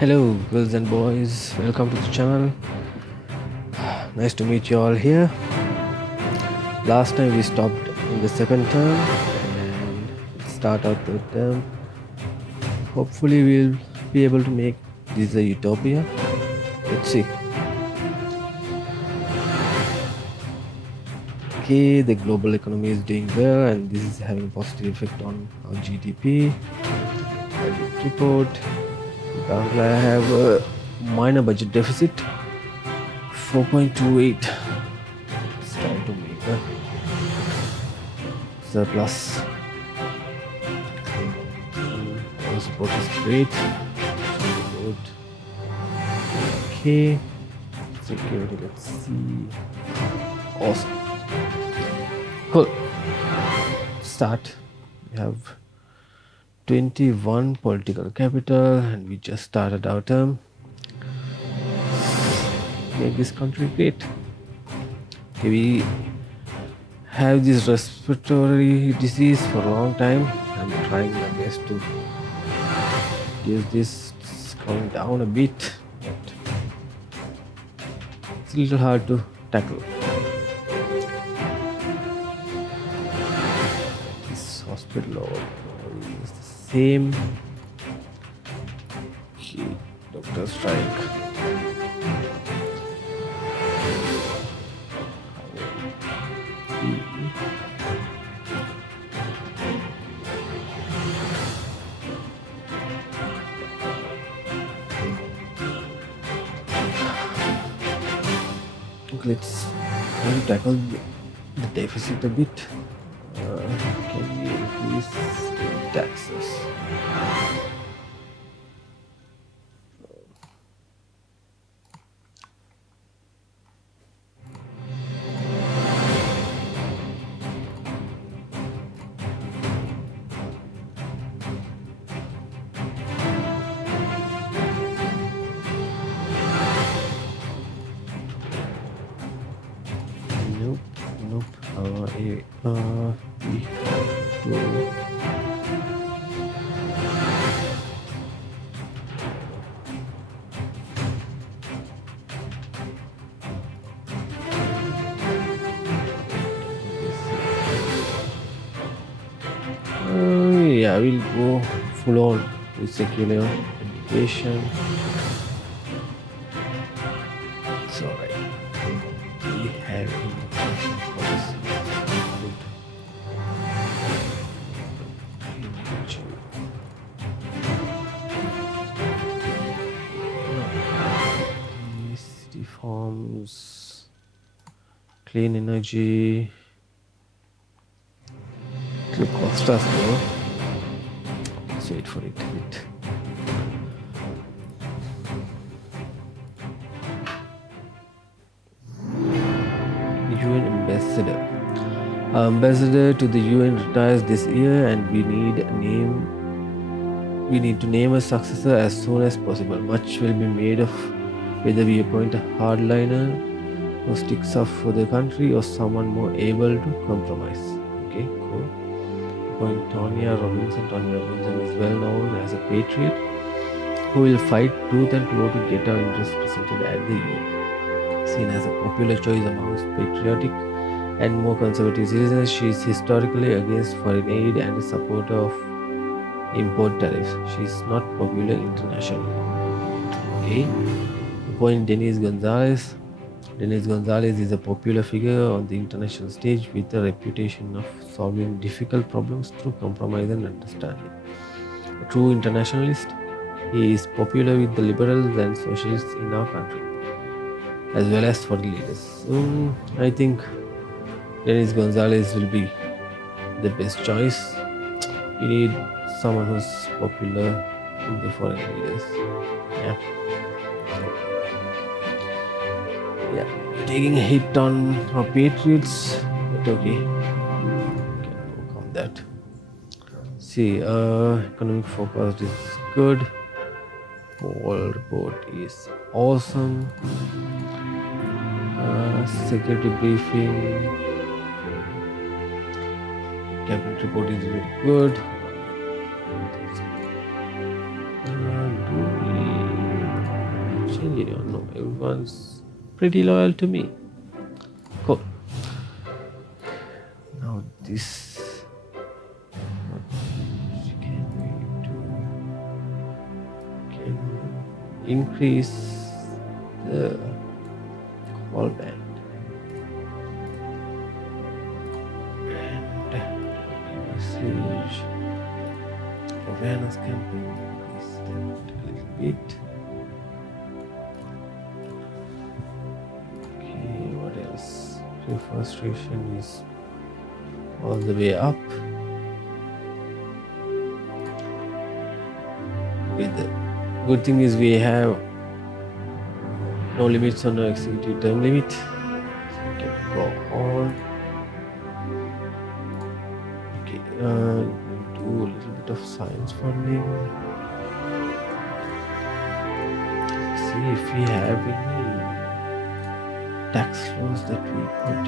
Hello, girls and boys. Welcome to the channel. Nice to meet you all here. Last time we stopped in the second term and start our third term. Hopefully, we'll be able to make this a utopia. Let's see. Okay, the global economy is doing well, and this is having a positive effect on our GDP. Budget report. Currently, I have a minor budget deficit, 4.28. It's time to make a surplus. Our support is great. Good. Okay. Security, let's see. Awesome. Cool. Start. We have 21 political capital and we just started our term. Make this country great. Okay, we have this respiratory disease for a long time. I'm trying my best to give this going down a bit, but it's a little hard to tackle. This hospital is the same. Doctor strike. Let's try to tackle the deficit a bit. Can we increase taxes? Nope. We have to yeah, we'll go full on with secular education. It's alright. We have immigration policy. Good. City farms, clean energy. It will cost us though. Let's wait for it a bit. UN ambassador. Our ambassador to the UN retires this year, and we need to name a successor as soon as possible. Much will be made of whether we appoint a hardliner who sticks up for the country or someone more able to compromise. Okay, cool. Appoint Tonya Robinson. Tonya Robinson is well known as a patriot who will fight tooth and claw to get our interests represented at the UN. Seen as a popular choice amongst patriotic and more conservative citizens, she is historically against foreign aid and a supporter of import tariffs. She is not popular internationally. Okay. Appoint Denise Gonzalez. Denise Gonzalez is a popular figure on the international stage with a reputation of solving difficult problems through compromise and understanding. A true internationalist, he is popular with the liberals and socialists in our country, as well as for the leaders. So I think Denise Gonzalez will be the best choice. We need someone who's popular with the foreign leaders. Yeah, taking a hit on our patriots, but okay, can overcome that. See, economic forecast is good. Poll report is awesome. Security briefing. Cabinet report is very good. Do we change anyone. No, everyone's pretty loyal to me. Cool. Now this, what can we do? Can increase the call band and message awareness campaign. Increase that a little bit. Okay, what else? Frustration is all the way up. Okay, the good thing is we have no limits on our executive term limit, so we can go on. Okay, we'll do a little bit of science funding. See if we have any tax laws that we could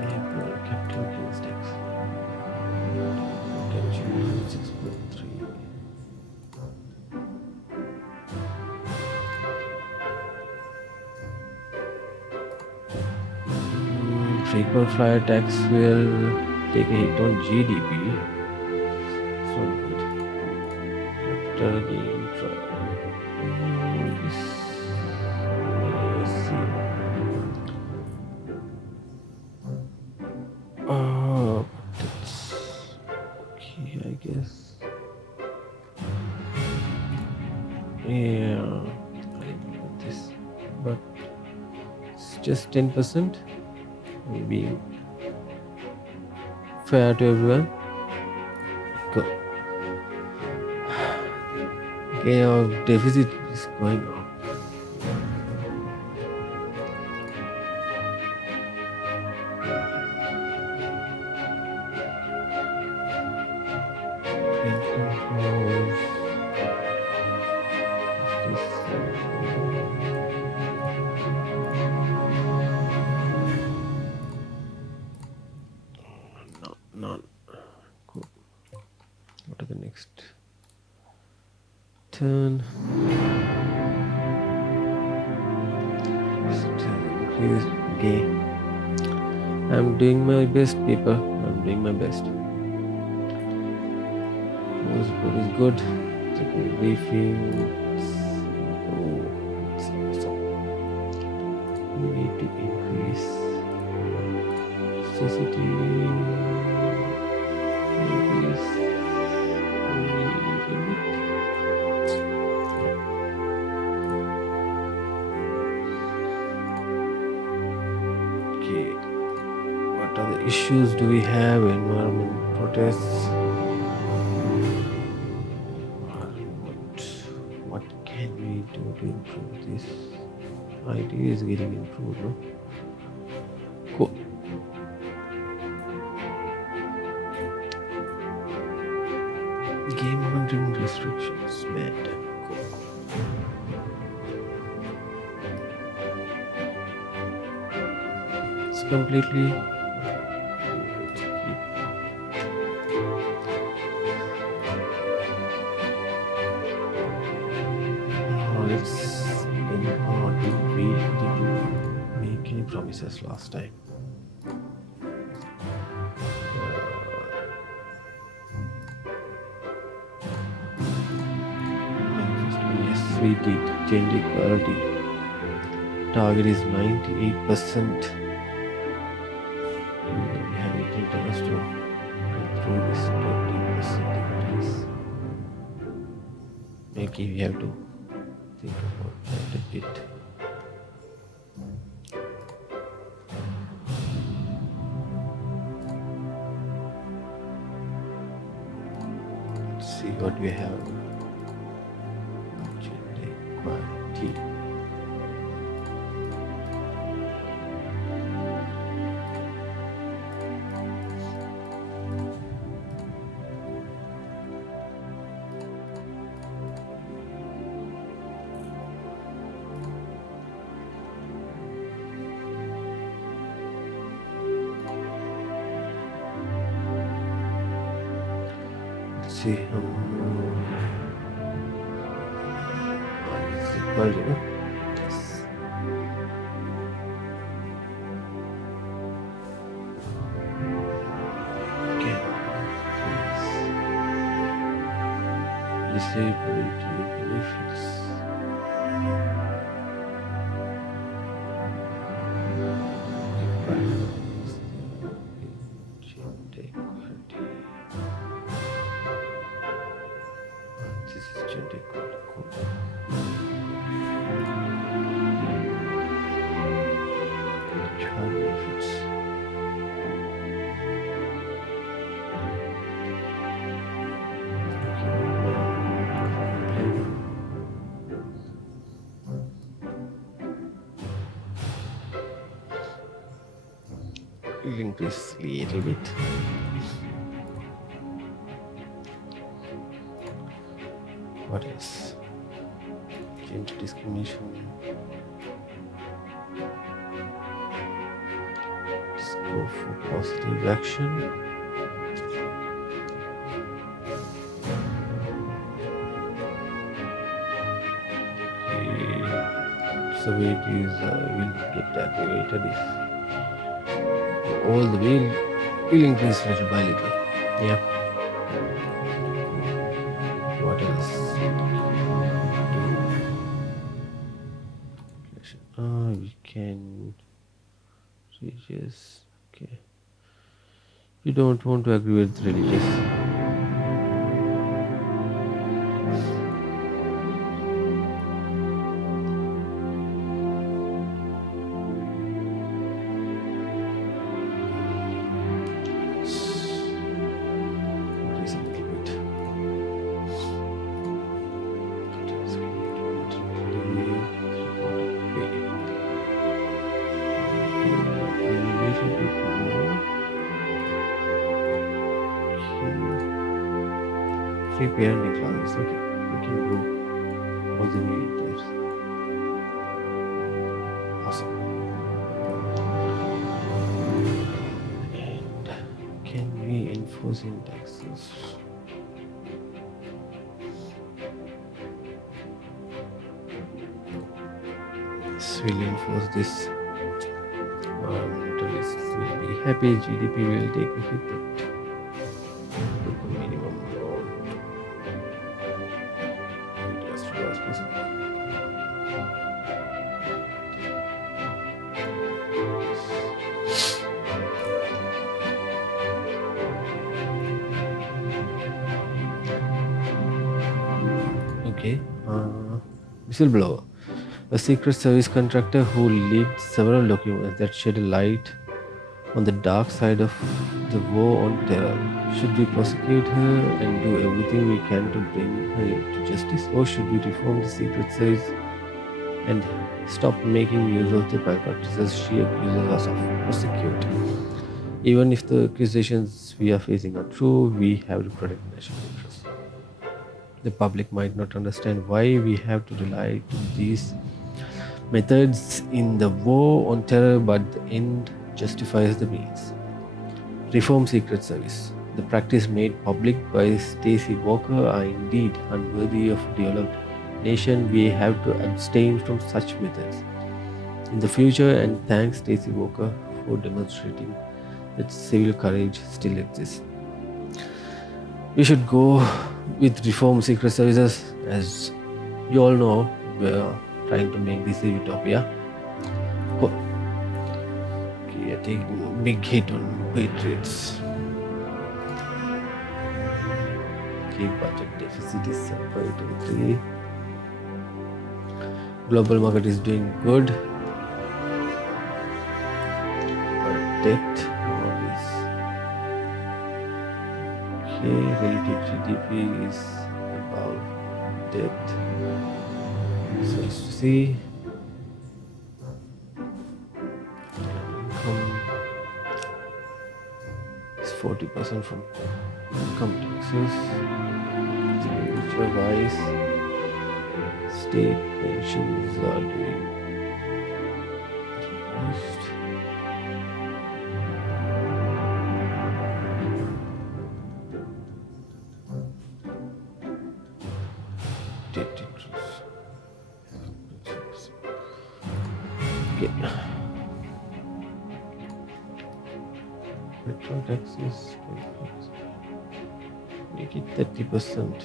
enable capital gains tax. Potential 6.3. Frequent flyer tax will take a hit on GDP. It's not good. Capital gain let's see. That's okay, I guess. Yeah, I didn't want this, but it's just 10%. Being fair to everyone. Good. Okay, our deficit is going up. None. Cool. What are the next turn? Increase game. I'm doing my best, people. I'm doing my best. Most good is good. Taking briefing. Oh, it's awesome. We need to increase CCTV. Okay, what other issues do we have? Environment protests. What can we do to improve this? Idea is getting improved, no? Cool. Game monitoring restrictions, man. Cool. It's completely. Let's. Did we make any promises last time? Yes, we did. Gender equality. Target is 98%. We have 18 turns to through this 20% increase. Maybe we have to think about that a bit. Let's see what we have. Gender equality. See, it's equal, you know? Yes. benefits. This is gender equality. Child benefits. We'll increase a little bit. What else? Gender discrimination. Let's go for positive action. Okay. So it is will get activated if all the will increase little by little. Yeah. What else? We can religious. Okay. We don't want to agree with religious. Increase a little bit. Free parenting classes. Okay, we can go all the way there. Awesome. And can we enforce in taxes? Yes, we'll enforce this. Environmentalists will be happy. GDP will take a hit. Put the minimum amount as far as possible. Okay. Whistleblower. A Secret Service contractor who leaked several documents that shed a light on the dark side of the war on terror. Should we prosecute her and do everything we can to bring her to justice, or should we reform the Secret Service and stop making use of the malpractices she accuses us of prosecuting? Even if the accusations we are facing are true, we have to protect national interests. The public might not understand why we have to rely on these methods in the war on terror, but the end justifies the means. Reform Secret Service. The practice made public by Stacey Walker are indeed unworthy of a developed nation. We have to abstain from such methods in the future, and thank Stacey Walker for demonstrating that civil courage still exists. We should go with reform secret services. As you all know, we're trying to make this a utopia. Cool. Okay, I take big hit on Patriots. Okay, budget deficit is 7.23. Global market is doing good. Debt is okay. Relative GDP is above debt. So let's see. Income is 40% from income taxes. Expenditure wise, state pensions are doing most. Debt interest. Okay. Petrol taxes, make it 30%.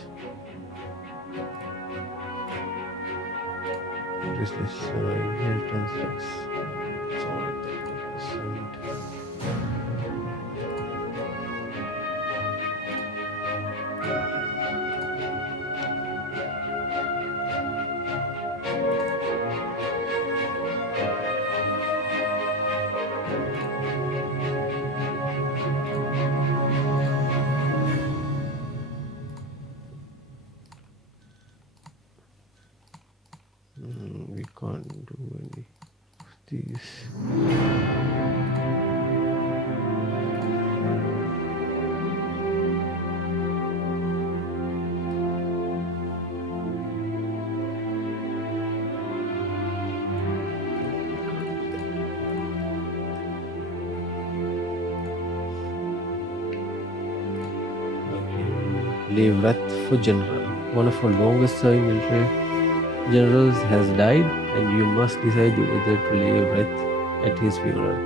Priceless inheritance tax. Sorry, 30%. We can't do any of these. Okay. Leave Rath for general. One of our longest serving military generals has died, and you must decide whether to lay Rath at his funeral.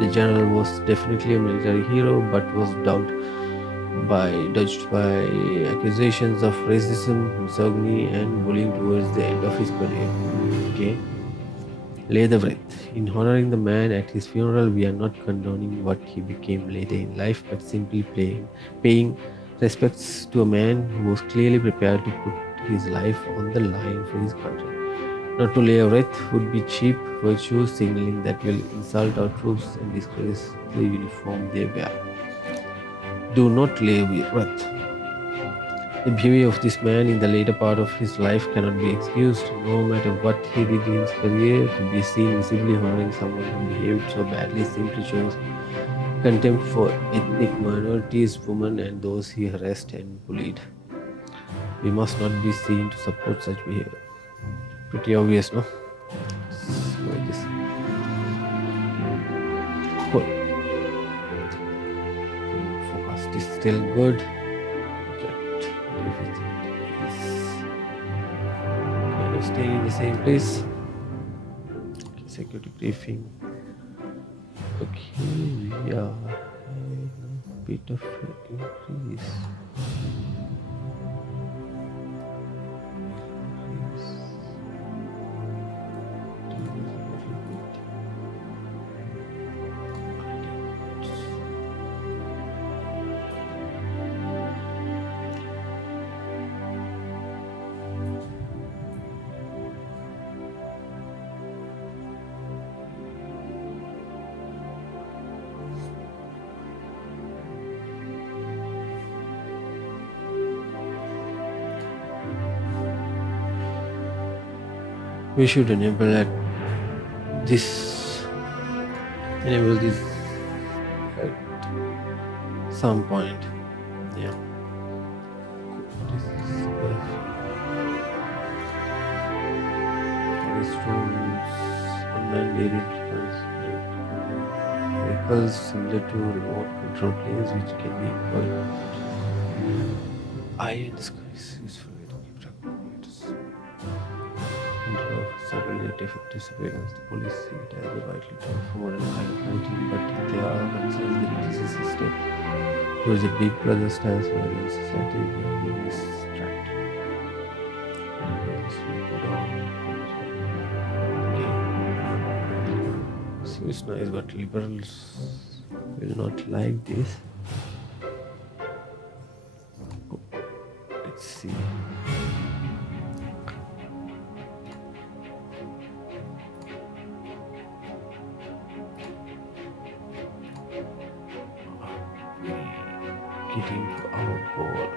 The general was definitely a military hero, but was dodged by accusations of racism, misogyny, and bullying towards the end of his career. Okay. Lay the wreath. In honoring the man at his funeral, we are not condoning what he became later in life, but simply paying respects to a man who was clearly prepared to put his life on the line for his country. Not to lay a wreath would be cheap virtue signaling that will insult our troops and disgrace the uniform they wear. Do not lay a wreath. The beauty of this man in the later part of his life cannot be excused, no matter what he did in his career. To be seen visibly honoring someone who behaved so badly simply shows contempt for ethnic minorities, women, and those he harassed and bullied. We must not be seen to support such behavior. Pretty obvious, no? Like this. Cool. Forecast is still good. But everything is kind of staying in the same place. Okay, security briefing. Okay, we are having a bit of an increase. We should enable this at some point. Yeah. This is restrooms, unmanned aerial vehicles similar to remote control planes which can be employed. Eye in the sky is useful way to keep track of meters. Several yet effective surveillance. The police see it as a vital tool for modern crime fighting, but there are concerns that it is a system who is a big brother style surveillance society where you is tracked. This will go down. Okay. Seems nice, but liberals will not like this. Oh, let's see. Getting to our goal.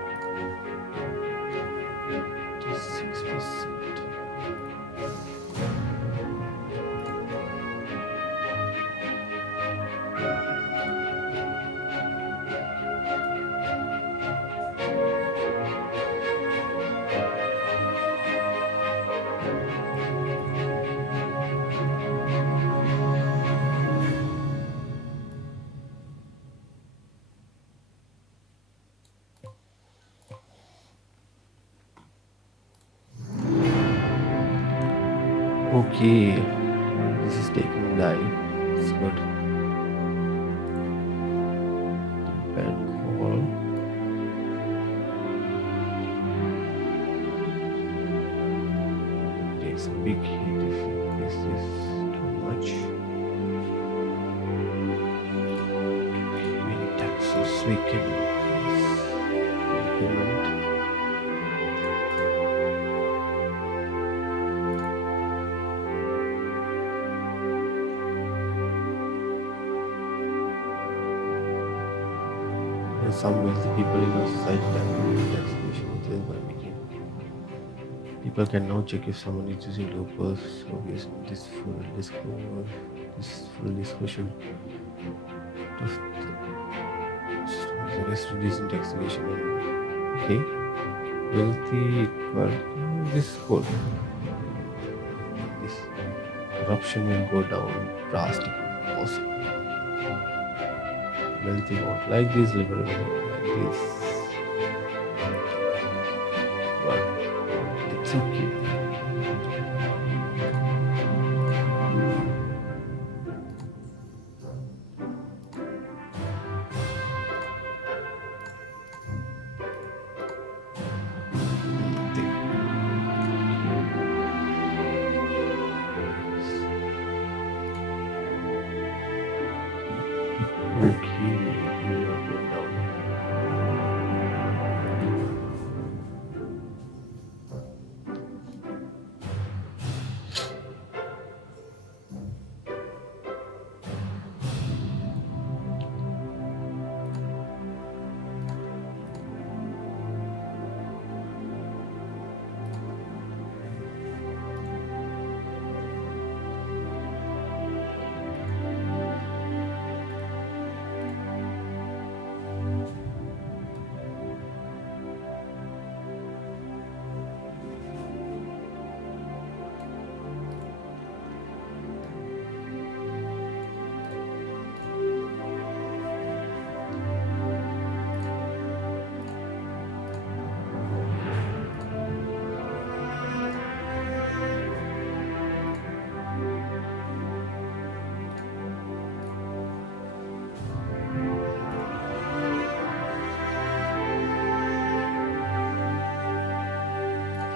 56%. Okay, this is taking live. It's good. Band call. Takes a big hit if Is this too much? Many taxes we can implement. And some wealthy people in our society have taxation methods by making people can now check if someone is using loopers. Obviously, this full discussion of the rest reducing taxation and okay, wealthy equal this goal. This corruption will go down drastically. Possible. Wealthy won't like this, liberal won't like this. But it's okay. Okay, we are going down.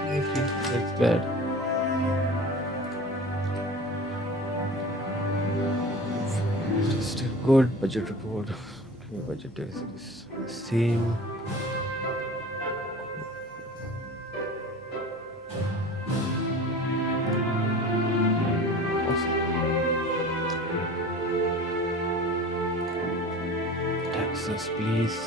Okay, that's bad. Just a good budget report. Okay, budget is the same. Awesome. Taxes, please.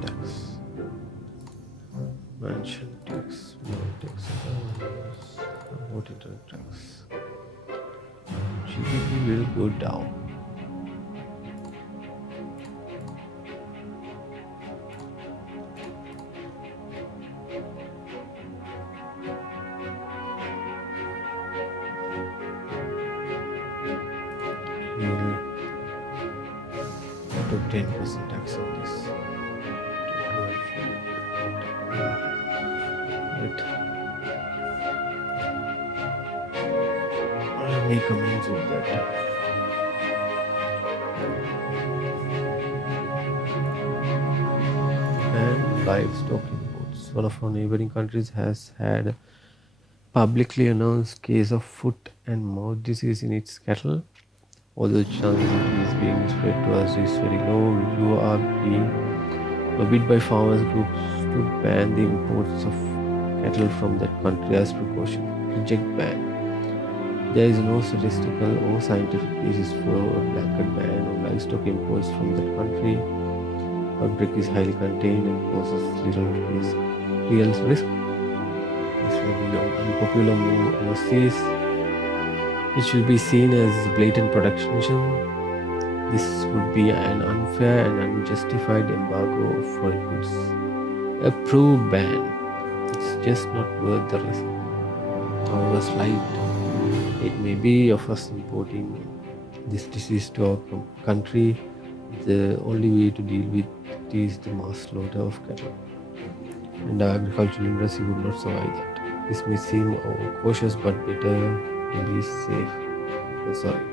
Tax. Mansion tax. No tax. What internet tax? GDP will go down. We'll put 10% tax on this. I'll make amends with that. And livestock imports. One of our neighboring countries has had publicly announced case of foot and mouth disease in its cattle. Although the chances it is being spread to us is very low, you are being lobbied by farmers groups to ban the imports of cattle from that country as precaution. Reject ban. There is no statistical or scientific basis for a blanket ban on livestock imports from that country. Outbreak is highly contained and poses little real risk. This will be an unpopular move overseas. It will be seen as blatant protectionism. This would be an unfair and unjustified embargo of foreign goods. A pro ban. It's just not worth the risk. However slight it may be of us importing this disease to our country, the only way to deal with it is the mass slaughter of cattle. And our agricultural industry would not survive that. This may seem cautious, but better to be safe. Sorry,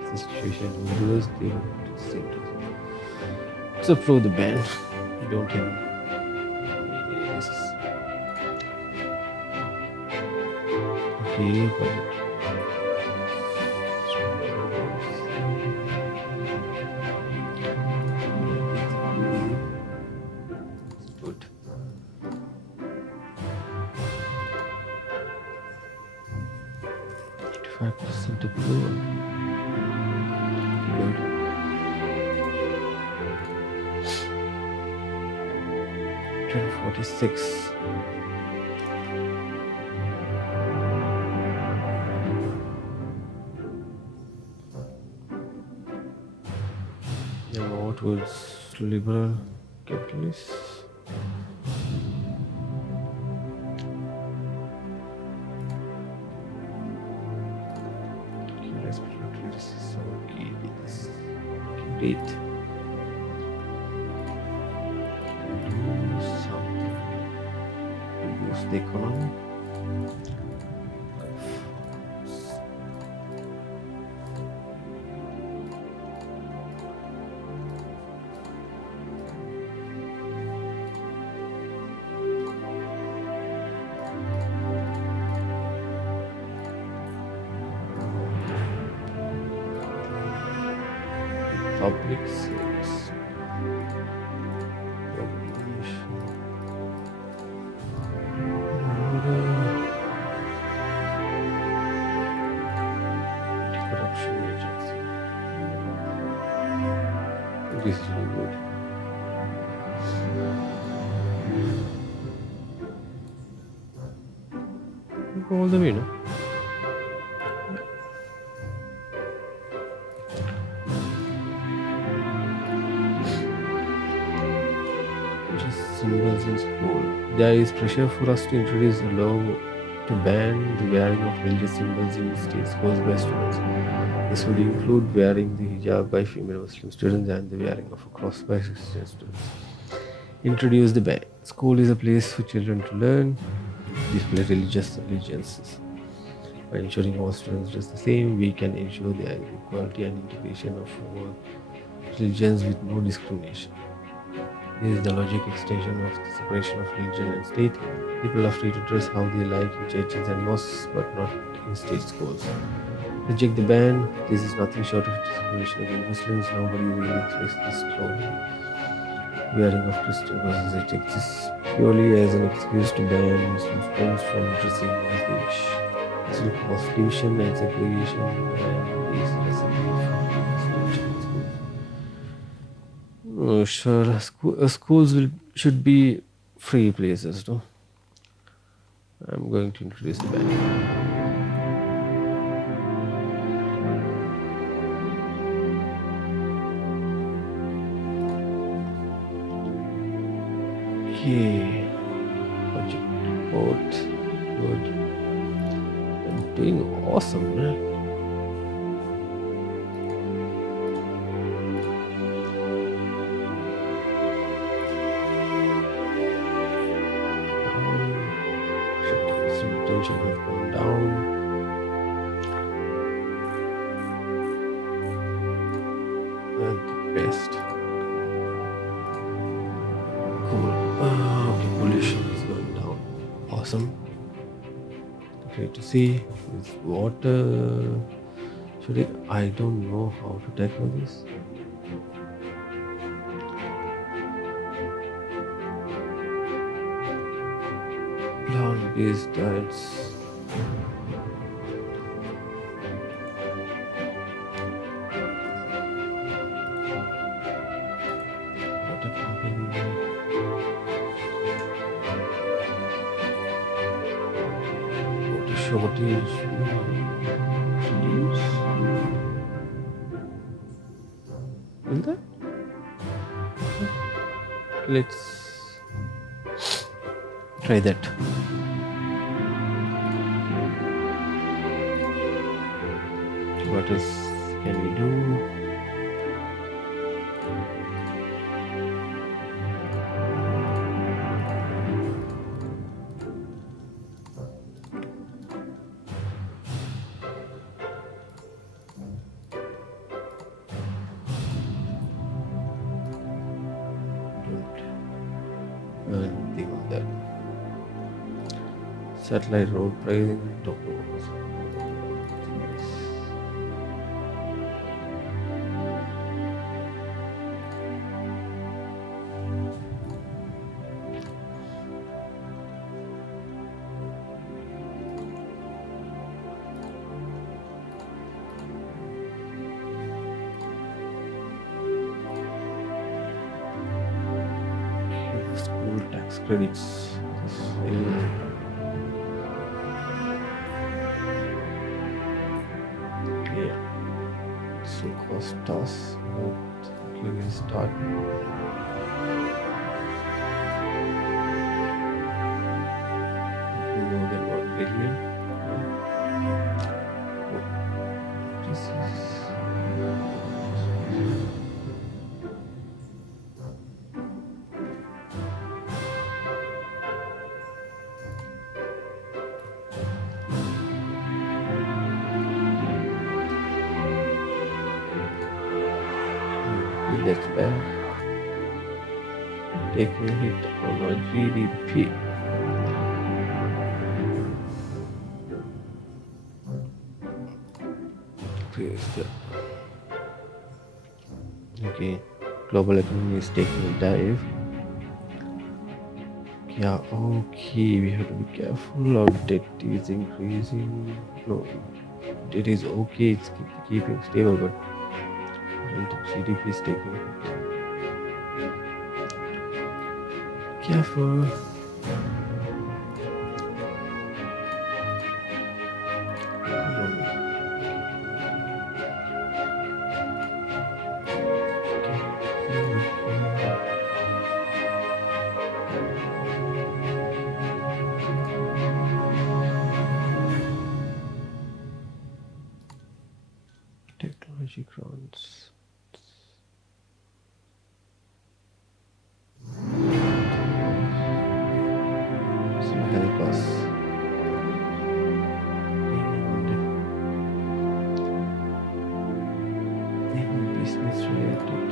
if the situation is worse, they will do the same thing. So, approve the ban. You don't have any risks. Okay, but good. 85% approval. Good. 46. More towards liberal capitalists. Okay, let's put this is okay. This great. Do something to boost the economy. Public service. Corruption agency. This is really good. All the way, no? Symbols in school. There is pressure for us to introduce a law to ban the wearing of religious symbols in state schools by students. This would include wearing the hijab by female Muslim students and the wearing of a cross by Christian students. Introduce the ban. School is a place for children to learn, display religious allegiances. By ensuring all students dress the same, we can ensure the equality and integration of all religions with no discrimination. This is the logic extension of the separation of religion and state. People are free to dress how they like in churches and mosques, but not in state schools. Reject the ban. This is nothing short of discrimination against Muslims. Nobody really expects this strong wearing of Christian clothes. It exists purely as an excuse to ban Muslim students from dressing as they wish. This will cause division and segregation, and is a recipe for discrimination in schools. Sure, schools should be free places, no? I'm going to introduce the ban. Okay, budget report, good. I'm doing awesome, man. Retention have gone down. At the best. Cool. Okay, pollution is going down. Awesome. Great to see. Is water. Should it? I don't know how to tackle this. Plant-based diets. Water pumping. Water shortage. Reduce. Will that? Let's try that. What else can we do? Anything on that. Satellite road pricing. Don't know. School tax credits. Yeah. So cost us. Okay, we'll start. More than 1 billion. This is. That's bad. Taking a hit on our GDP. Okay, global economy is taking a dive. Yeah, okay, we have to be careful. Our debt is increasing. No, it is okay, it's keeping stable, but the GDP is taking a hit. Careful. Technology grants. So help us. And business related.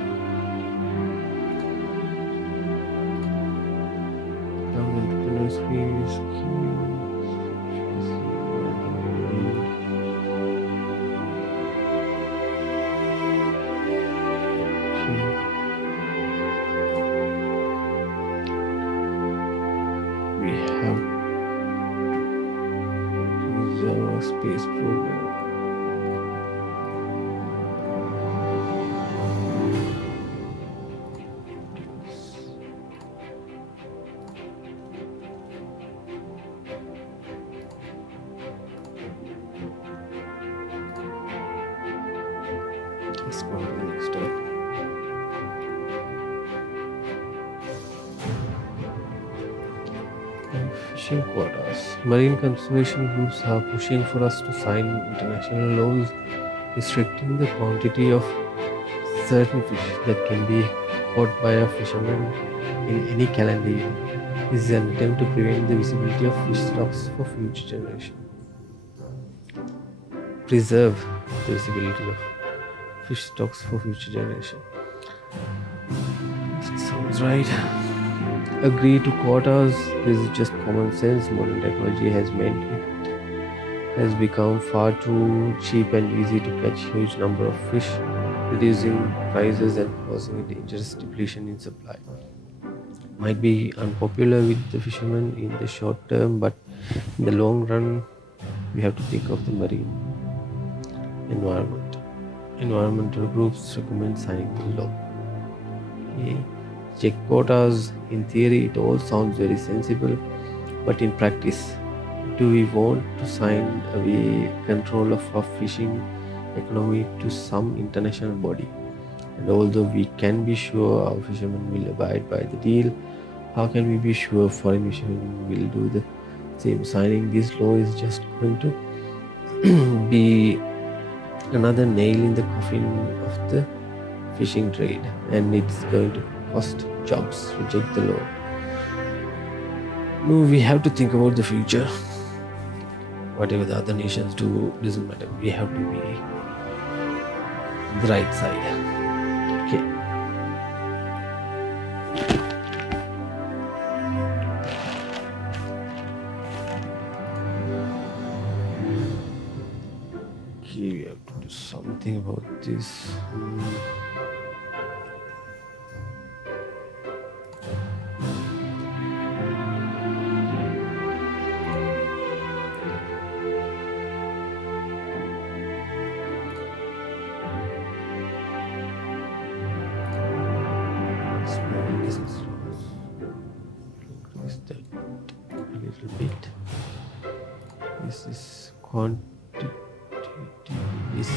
Young entrepreneurs fees, we have reserve space program. Let's go to the next step. Fishing quotas. Marine conservation groups are pushing for us to sign international laws restricting the quantity of certain fish that can be caught by a fisherman in any calendar year. This is an attempt to prevent the visibility of fish stocks for future generations. Preserve the visibility of fish stocks for future generations. That sounds right. Agree to quotas. This is just common sense. Modern technology has made it has become far too cheap and easy to catch huge number of fish, reducing prices and causing a dangerous depletion in supply. Might be unpopular with the fishermen in the short term, but in the long run, we have to think of the marine environment. Environmental groups recommend signing the law. Okay. Check quotas. In theory, it all sounds very sensible, but in practice, do we want to sign away control of our fishing economy to some international body? And although we can be sure our fishermen will abide by the deal, how can we be sure foreign fishermen will do the same? Signing this law is just going to be another nail in the coffin of the fishing trade, and it's going to cost jobs. Reject the law. No, we have to think about the future. Whatever the other nations do doesn't matter. We have to be the right side. Okay. something about this. Small distance loss. Increase that a little bit. This is quantitative easy.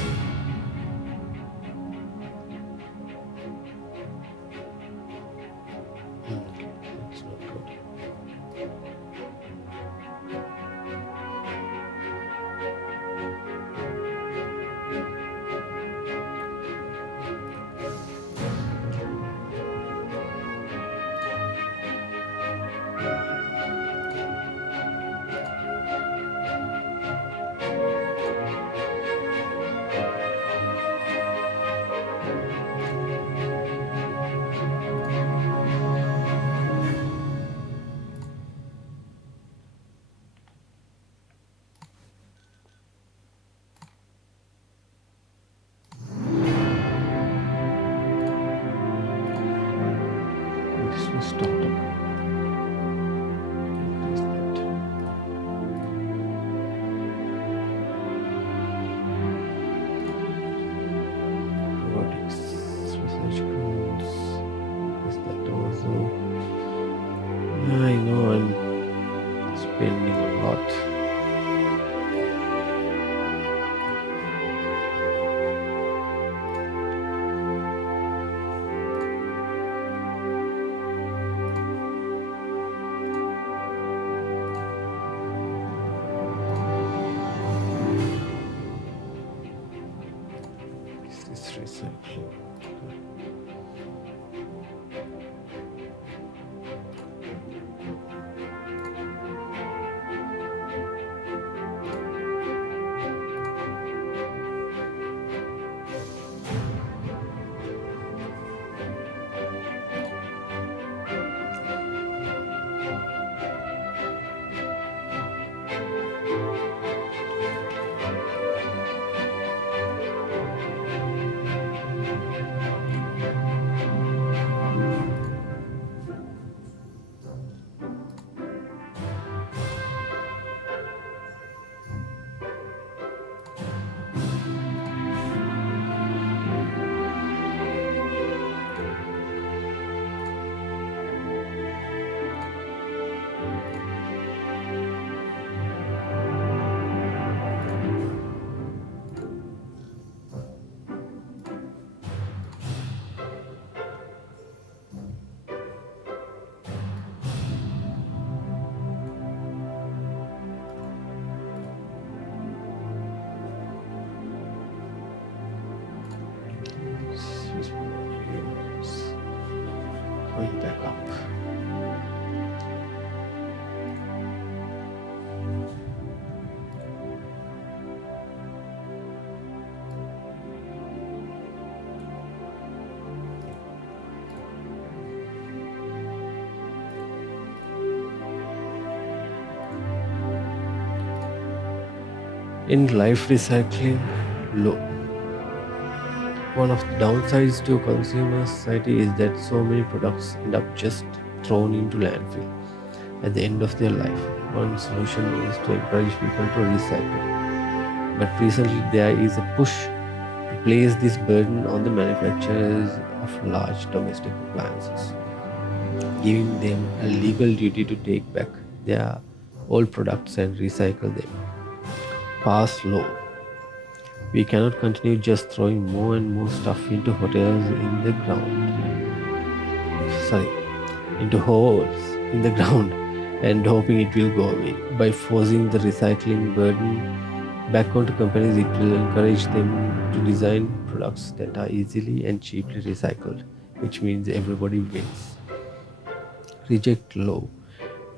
Okay, that's not good. This was startup. Increase that. Robotics research groups. Is that also? Yeah, I know I'm spending a lot. This is recycling. Going back up. In life recycling, low. One of the downsides to consumer society is that so many products end up just thrown into landfill at the end of their life. One solution is to encourage people to recycle. But recently there is a push to place this burden on the manufacturers of large domestic appliances, giving them a legal duty to take back their old products and recycle them. Pass law. We cannot continue just throwing more and more stuff into hotels in the ground. Sorry, into holes in the ground and hoping it will go away. By forcing the recycling burden back onto companies, it will encourage them to design products that are easily and cheaply recycled, which means everybody wins. Reject law.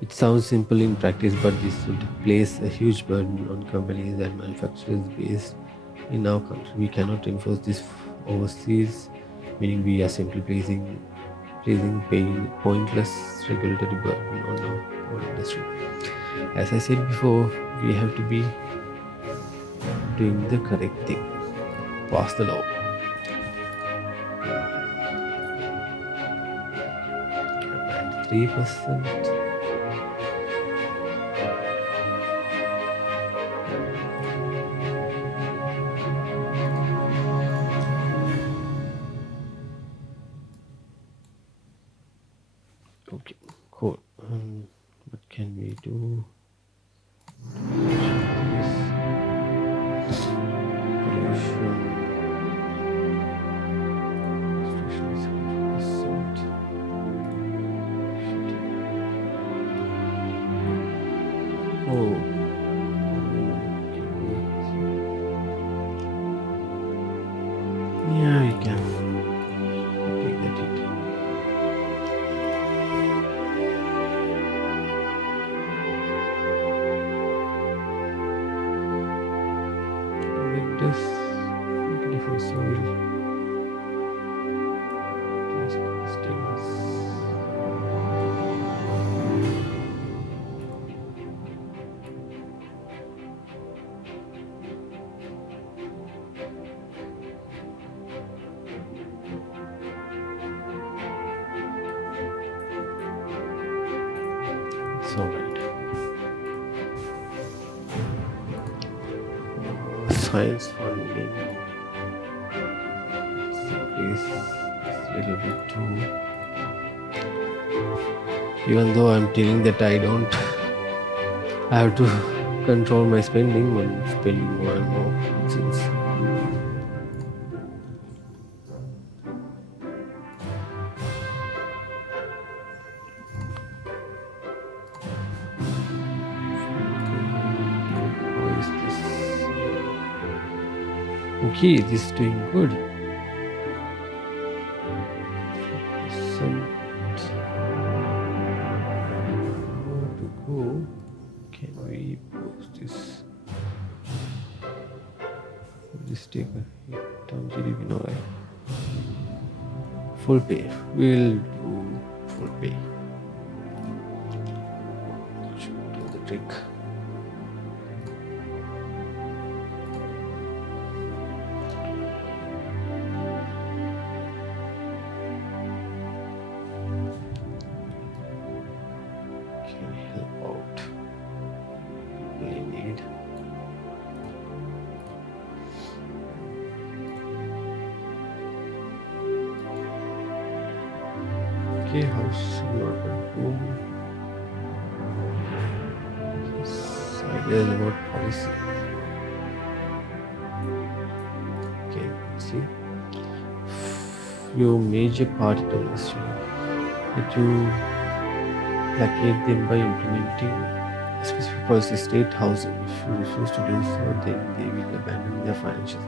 It sounds simple in practice, but this would place a huge burden on companies and manufacturers based in our country. We cannot enforce this overseas, meaning we are simply placing paying pointless regulatory burden on our whole industry. As I said before, we have to be doing the correct thing. Pass the law. 3%. Okay, cool. What can we do? Pollution. Restriction is 100%. Oh. Yeah, we can take that hit. Vectors, different soil. These constants. It's alright. Science funding. Let's increase this little bit too. Even though I'm telling that I don't, I have to control my spending when spending more and more. Since how is this? Okay, this is doing good. More to go. Can we post this? Will this take a hit on GDP? No, right? Full pay. We'll do full pay. Should do the trick. Can help out. Really need. Okay, house market boom. This idea is about policy. Okay, let's see. Few major party donors that you placate them by implementing a specific policy, state housing. If you refuse to do so, then they will abandon their financial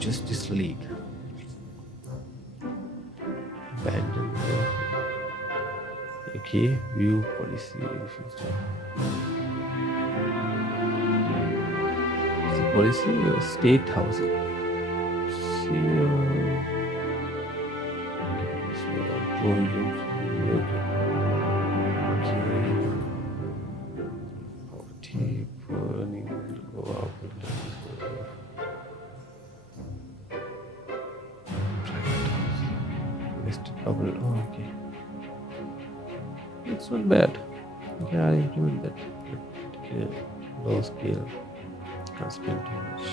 justice league. Abandon their okay, view policy. Refuse to. It's a policy state housing. See, provisions. Poverty, burning, go up. Invested bubble. Oh, okay. It's not bad. Okay, I'll implement that. But, low scale. Can't spend too much.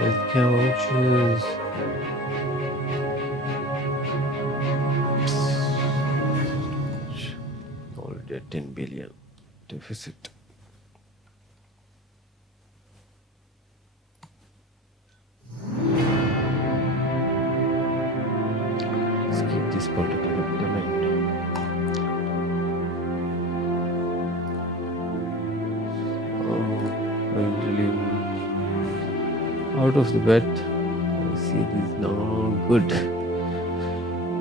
Healthcare vouchers. Already at 10 billion deficit. Let's keep this political element. Really out of the bed. I see this now good.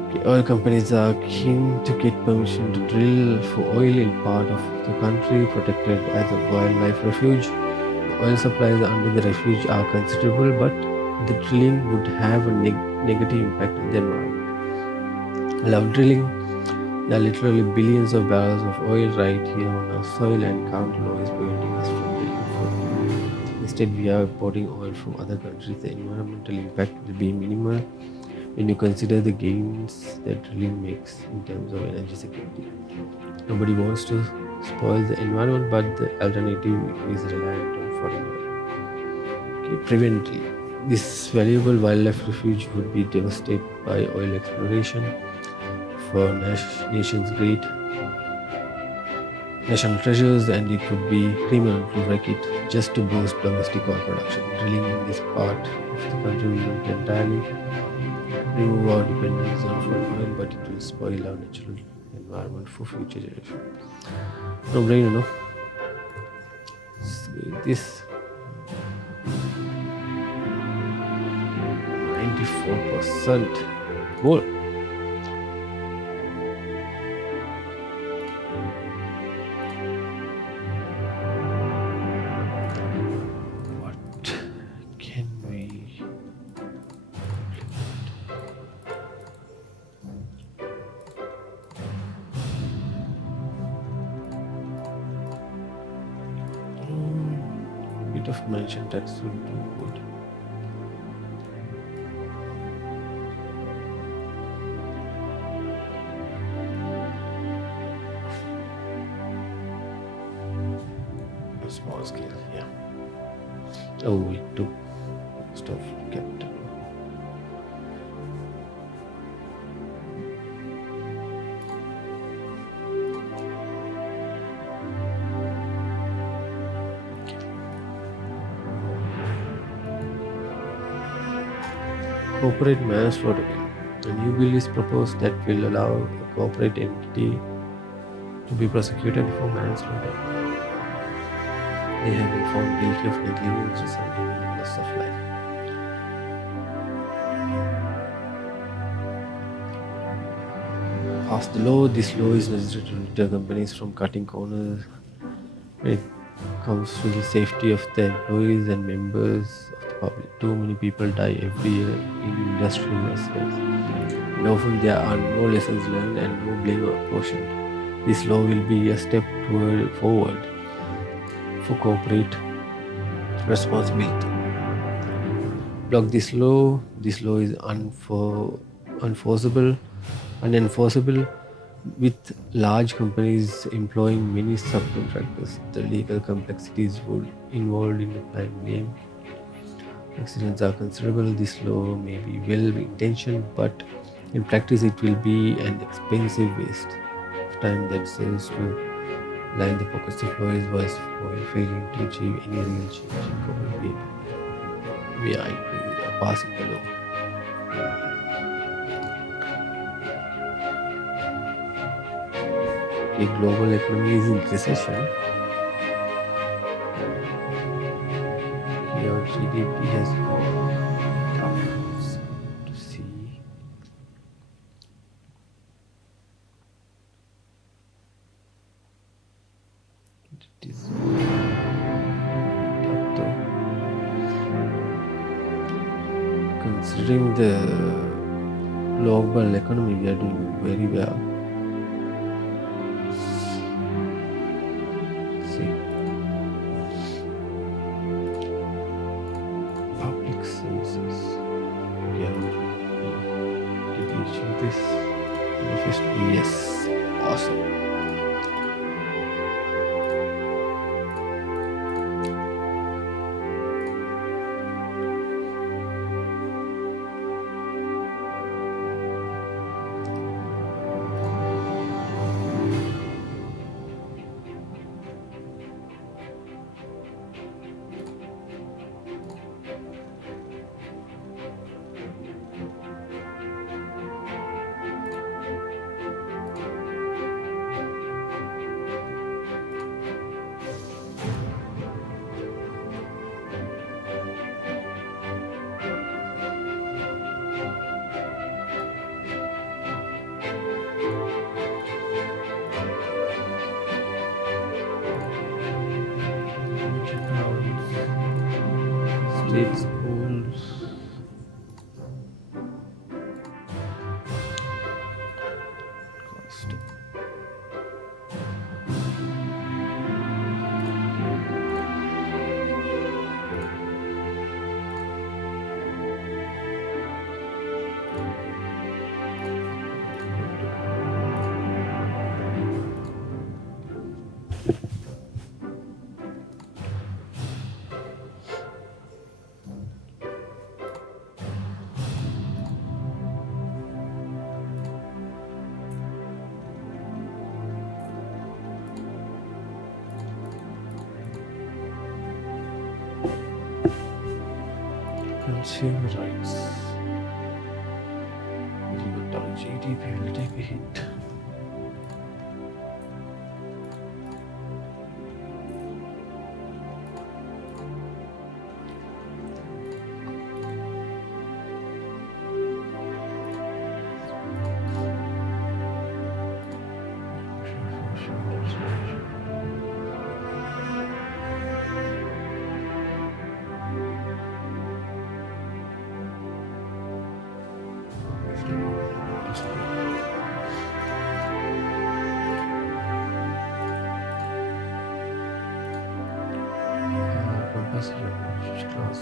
Okay, oil companies are keen to get permission to drill for oil in part of the country protected as a wildlife refuge. The oil supplies under the refuge are considerable, but the drilling would have a negative impact on the environment. I love drilling. There are literally billions of barrels of oil right here on our soil, and current law is preventing us from drilling further. Instead, we are importing oil from other countries. The environmental impact will be minimal when you consider the gains that drilling makes in terms of energy security. Nobody wants to spoil the environment, but the alternative is reliant on foreign oil. Okay, prevently. This valuable wildlife refuge would be devastated by oil exploration for nation's great national treasures, and it would be criminal to wreck it just to boost domestic oil production. Drilling in this part of the country will not entirely remove our dependence on foreign oil, but it will spoil our natural environment for future generations. No brain, this 94% goal. What can we bit of mention tax would do good. A small scale, yeah. Oh, we took most of capital. Corporate manslaughter bill. A new bill is proposed that will allow a corporate entity to be prosecuted for manslaughter. They have been found guilty of negligence resulting in loss of life. Pass the law. This law is necessary to deter companies from cutting corners when it comes to the safety of the employees and members of the public. Too many people die every year in industrial accidents, and often there are no lessons learned and no blame apportioned. This law will be a step forward for corporate responsibility. Block this law. This law is unenforceable with large companies employing many subcontractors. The legal complexities involved in applying blame accidents are considerable. This law may be well intentioned, but in practice it will be an expensive waste of time that serves to line the pockets of lawyers while failing to achieve any real change in corporate behavior. We are passing the law. Okay, global economy is in recession. Your GDP has gone up. It's good to see. It is up though. Considering the global economy, we are doing very well. See, public services. We are did we achieve this? Manifestly, yes. Awesome. state schools. Cost. Consumer rights. But our GDP will take a hit. Compulsory class.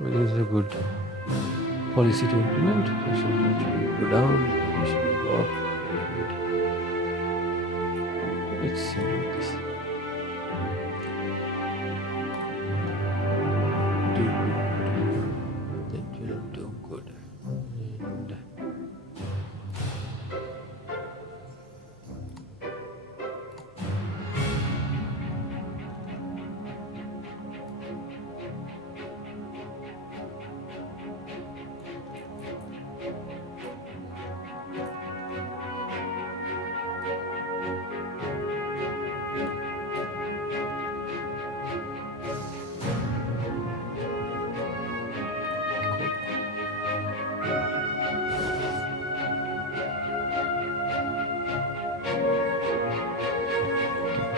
Well, this is a good policy to implement. Social should go down, we should go up. Let's see this. Do good. That will do good. And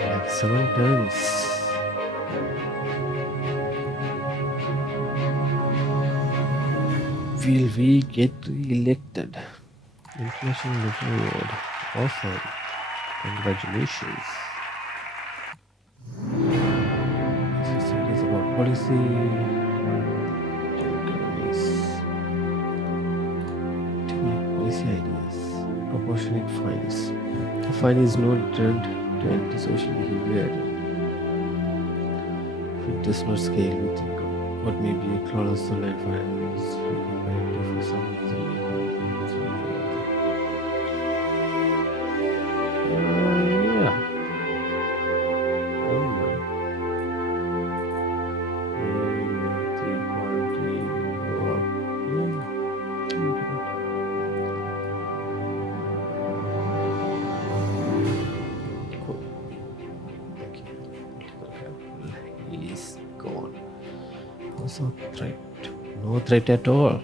like 7 turns. Will we get re-elected? Inflation reward. Awesome. Congratulations. This is about policy. Economies. Policy ideas. Proportionate fines. A fine is no deterrent to antisocial behavior if it does not scale with income. What may be a colossal and fine is comparative for some reason. Yeah. Oh my. 3.3 or cool. Okay. He's gone. Also threat. No threat at all.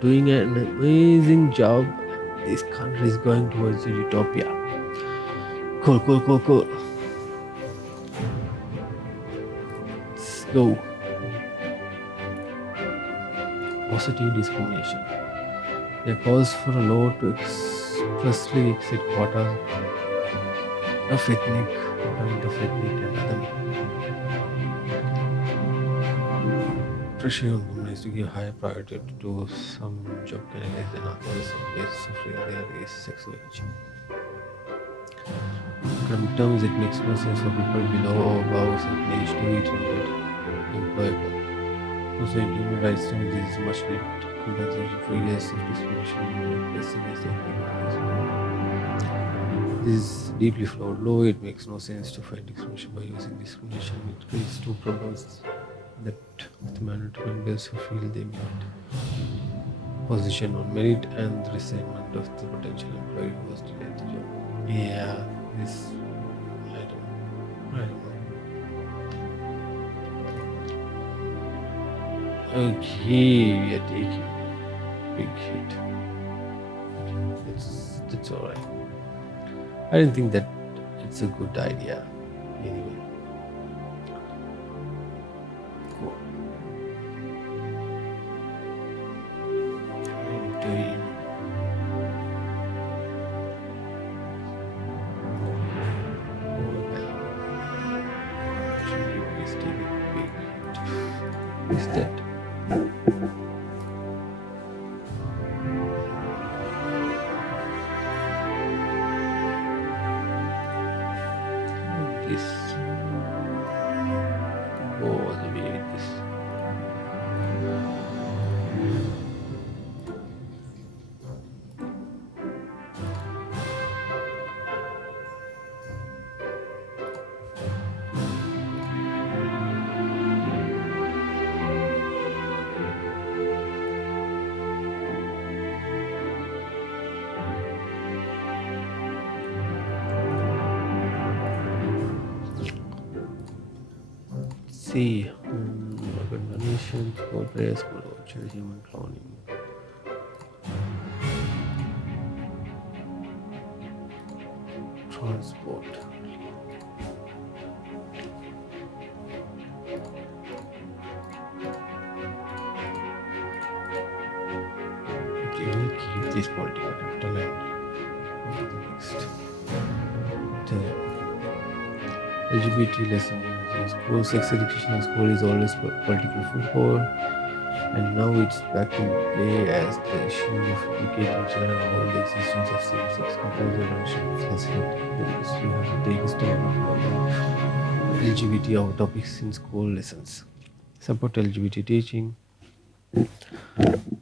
Doing an amazing job. This country is going towards a utopia. Cool. Let's go. Positive discrimination. There calls for a law to expressly exit quotas of ethnic, and other pressure on women is to give higher priority to some job candidates than others on the basis of their race, sex, or age. In terms, it makes no sense for people below or above a certain age to be treated employable. Also, in human rights terms, this is much needed compensation for years of discrimination placing as This is deeply flawed law. It makes no sense to fight discrimination by using discrimination. It creates two problems that the minority members who feel they meet position on merit and the resentment of the potential employee who was denied the job. Yeah, this I don't know. Okay, we are taking big hit. That's all right. I didn't think that it's a good idea. Anyway, cool. I'm doing. Oh well, actually, please take a big hit. Is that? This go all the way with this. See, urban donations, for prayers, for voucher, human cloning. Transport. Okay, we'll keep this political capital and go to the next. The LGBT lessons in school, sex education in school is always political football, and now it's back in play as the issue of educating children about the existence of same-sex couples and relationships has hit the ministry to take a stand on LGBT topics in school lessons. Support LGBT teaching.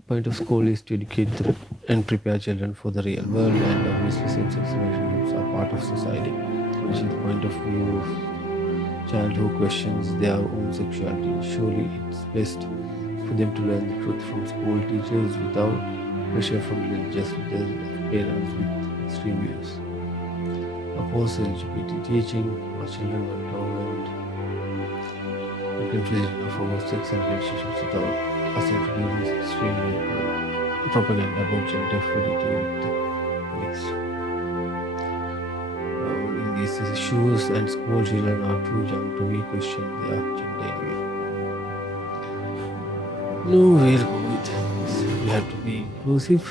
Point of school is to educate and prepare children for the real world, and obviously same-sex relationships are part of society, which is the point of view of child who questions their own sexuality. Surely it's best for them to learn the truth from school teachers without pressure from religious leaders and parents with extreme views. Oppose LGBT teaching. Our children were tolerant and confused enough about sex and relationships without us introducing extremely propaganda about gender fluidity with the next. In these issues, and school children are too young to be questioned their gender anyway. No, we'll go with this. We have to be inclusive.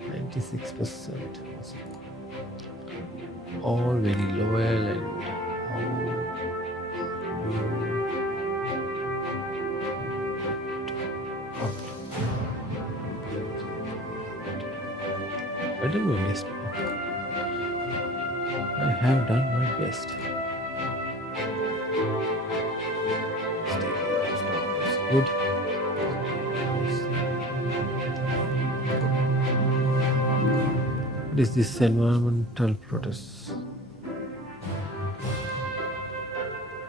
96%. All very loyal and how you I did my best. I have done my best. Good. What is this environmental protest?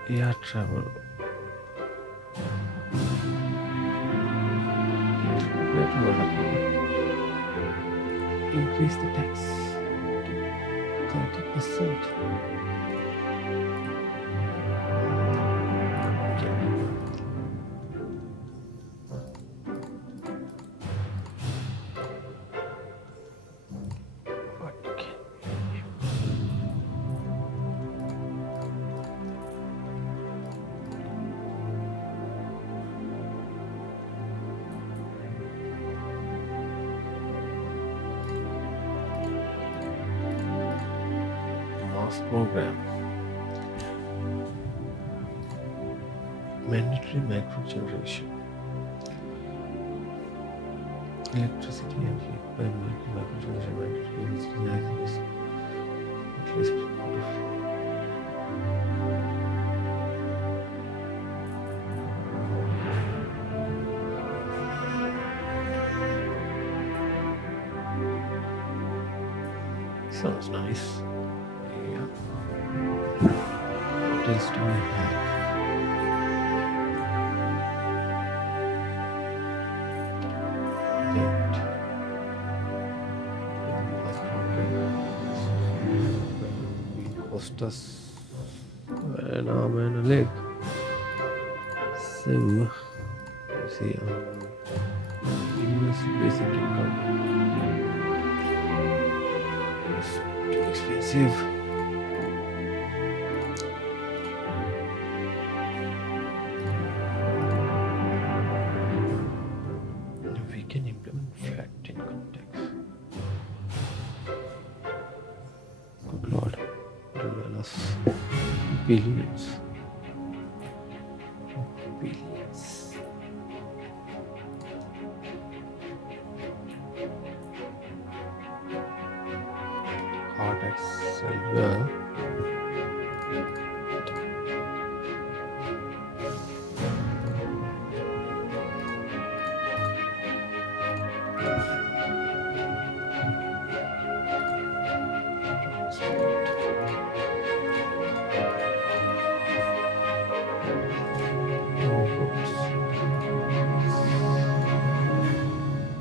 Air travel. Air travel. Increase the tax to 30%. Program. Mandatory macro generation. Electricity and heat by macro generation. Mandatory is at least sounds nice. What else do we have? That will cost us an arm and a leg. So, you see, continuous basic income. It's too expensive. We can implement flat income tax. Good lord, $2 billions. Billions. Car tax as well.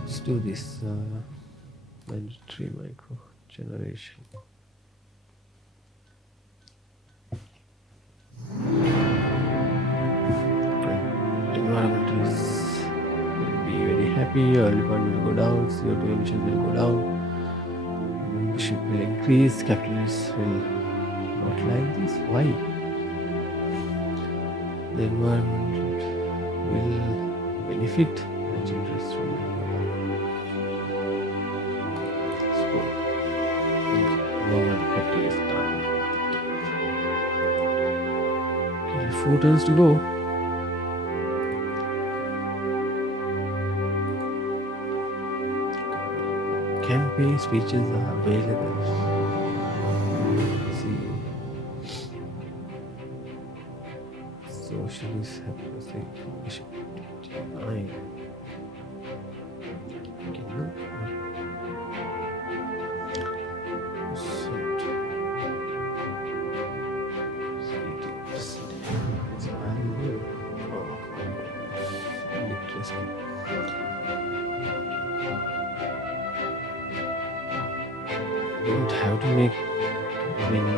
Let's do this mandatory micro generation. Environmentalists will be very happy, oil demand will go down, CO2 emission will go down, membership will increase, capitalists will not like this. Why? The environment will benefit and interest will go down. Let's go. Environment capitalist done. Okay, 4 turns to go. Campaign speeches are available. See, socialists have to say information. 29. Okay, no. Don't have to make many.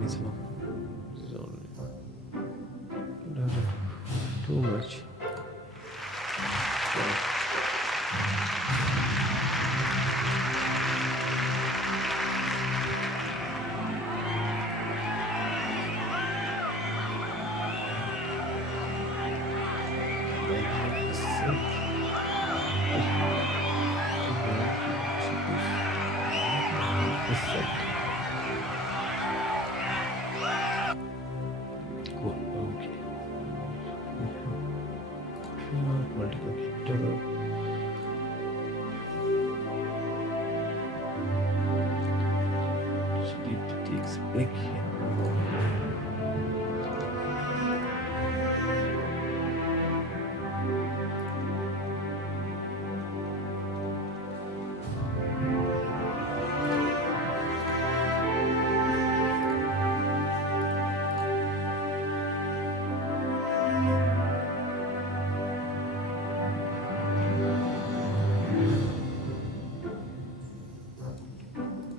This one is already too much. Takes big.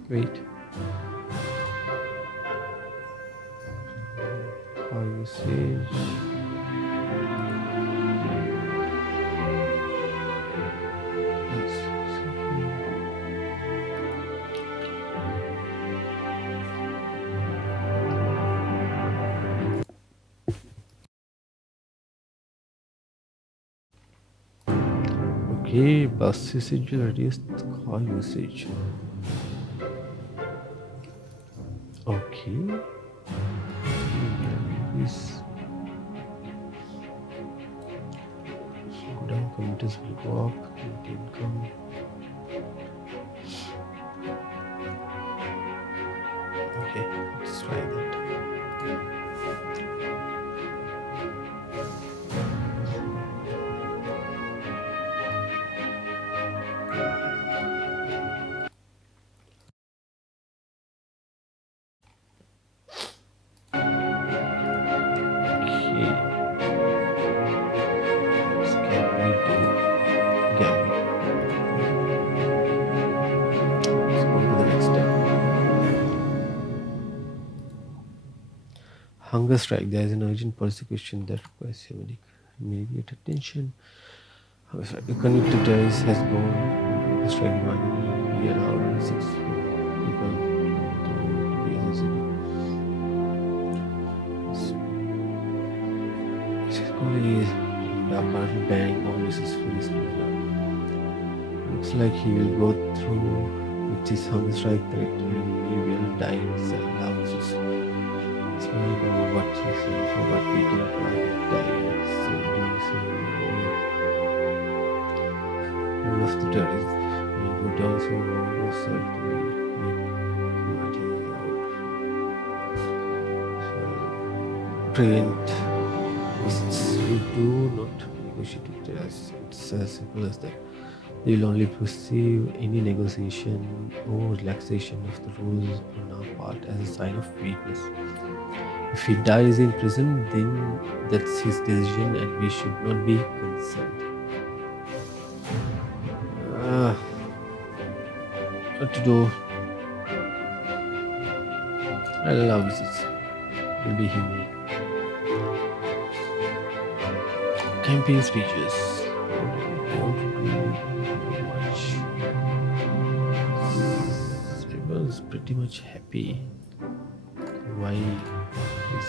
Wait. Usage. Okay, bus usage will reduce car usage. Okay. This go down, commuters will go up, income. Okay, let's try that. Hunger strike. There is an urgent persecution that requires immediate attention. Hunger strike. A convicted terrorist has gone on hunger strike demanding he allowed six people to be assassinated. Basically, they are currently banning all uses for this prisoner. Looks like he will go through with his hunger strike threat and he will die in cell houses. This may know what he says or what we can private die. So doing so all of the terrorists and would also want yourself to be fighting out. Prevent terrorists who do not negotiate with terrorists. It's as simple as that. They will only perceive any negotiation or relaxation of the rules on our part as a sign of weakness. If he dies in prison, then that's his decision and we should not be concerned. What to do? I love this. Will be humane. Campaign speeches. Want to do much. Everyone's pretty much happy. Why is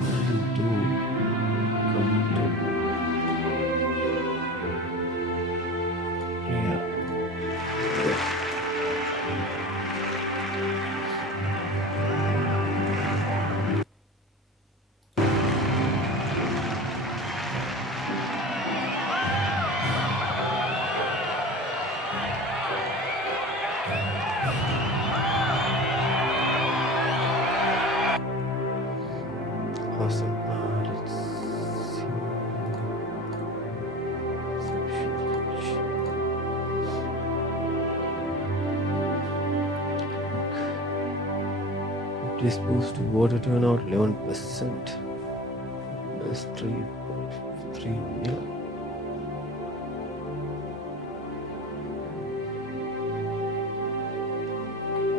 I do come to yeah. Awesome. Let's see. It is supposed to water turnout 11%. That's 3.3 million.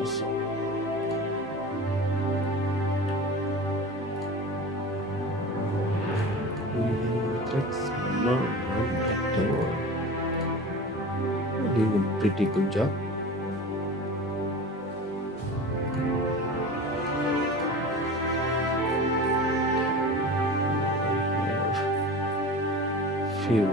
Awesome. That's not at all. You're doing a pretty good job. Few.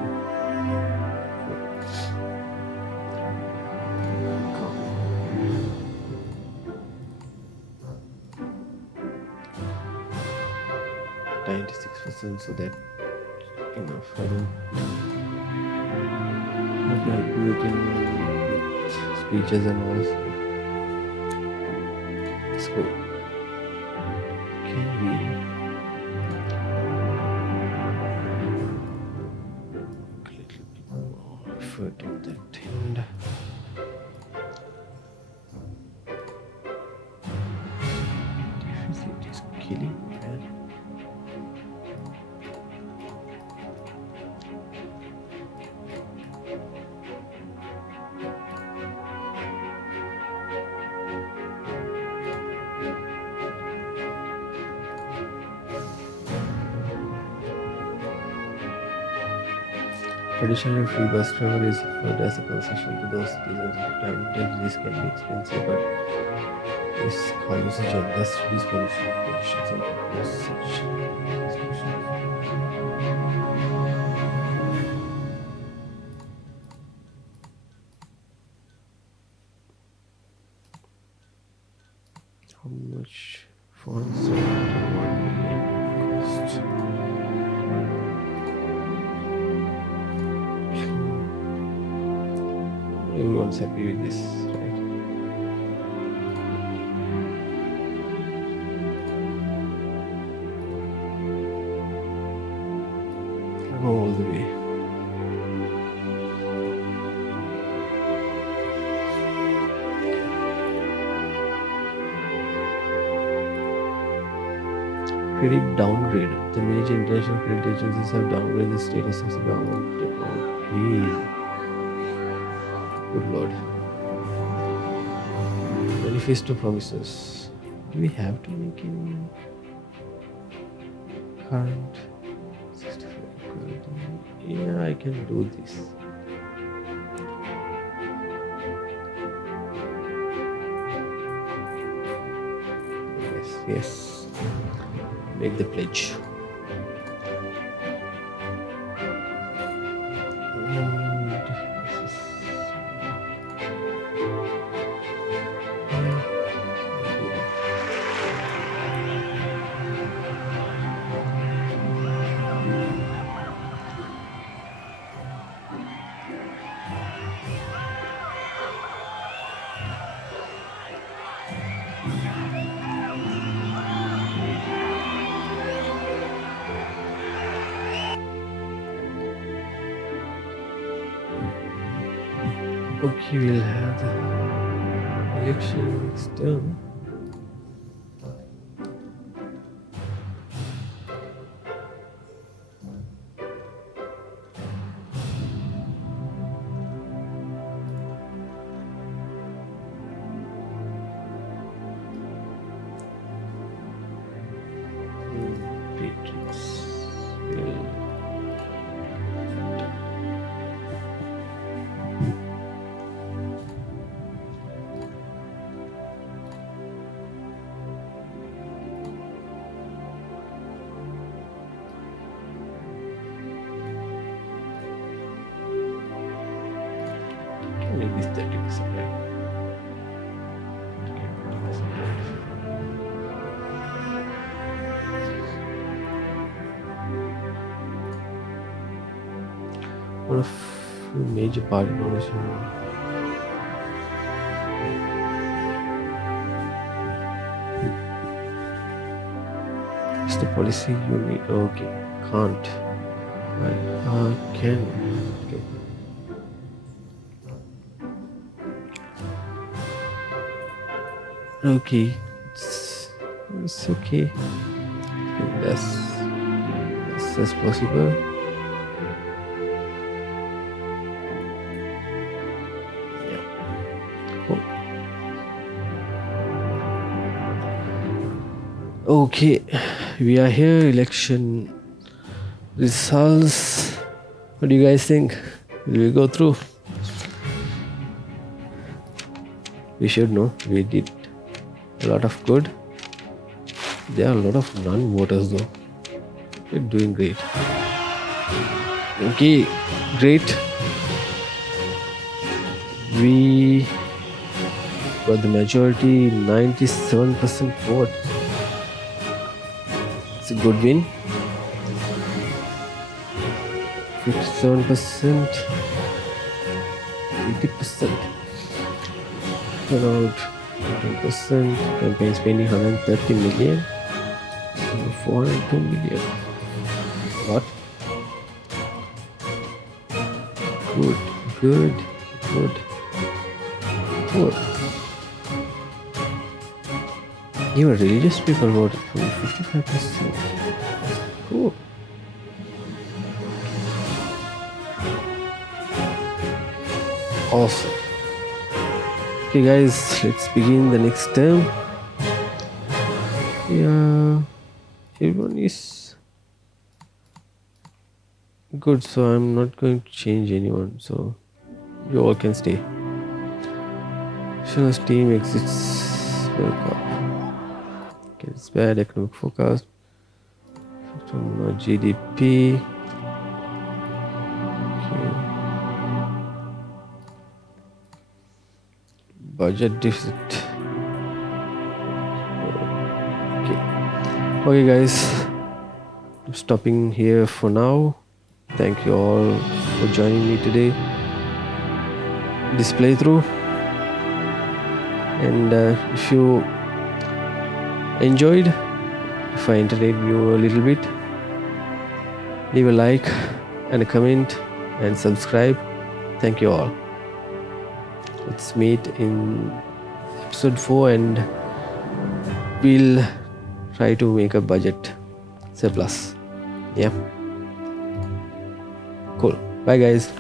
.96%, so that enough. I don't have to do it in speeches and all. So can we a little bit more effort on that end? Deficit is killing me, man. Traditionally, free bus travel is offered as a concession to those citizens who travel. This can be expensive, but this car usage and thus reduce pollution conditions and propose such how much for 71 million cost? Everyone's happy with this, right? Go all the way. Credit downgrade. The major international credit agencies have downgraded the status of the government. Oh, please. Good lord. Many Manifesto promises. Do we have to make any current 64 equality? Yeah, I can do this. Yes. Make the pledge. Okay, we'll have the election next term. Patriots will make this 30%, right? One of the major party nomination. It's the policy you need. Okay, can't. I can. Okay. Okay, it's okay. Less as possible. Yeah. Cool. Okay, we are here. Election results. What do you guys think? Will we go through? We should know. We did a lot of good. There are a lot of non-voters though. We're doing great. Okay, great. We got the majority, 97% vote. It's a good win. 57%, 80%. Around 10%. Campaign spending 130 million. 402 million. What? Good. Even religious people voted for 55%. Cool. Awesome. Okay guys, let's begin the next term. Yeah, everyone is good, so I'm not going to change anyone, so you all can stay. Nationalist team exits World Cup. Okay, it's bad economic forecast. Effect on GDP. Okay. Budget deficit. Okay guys, I'm stopping here for now. Thank you all for joining me today this playthrough, and if you enjoyed, if I entertained you a little bit, leave a like and a comment and subscribe. Thank you all. Let's meet in episode 4 and we'll try to make a budget surplus. Yeah. Cool. Bye guys.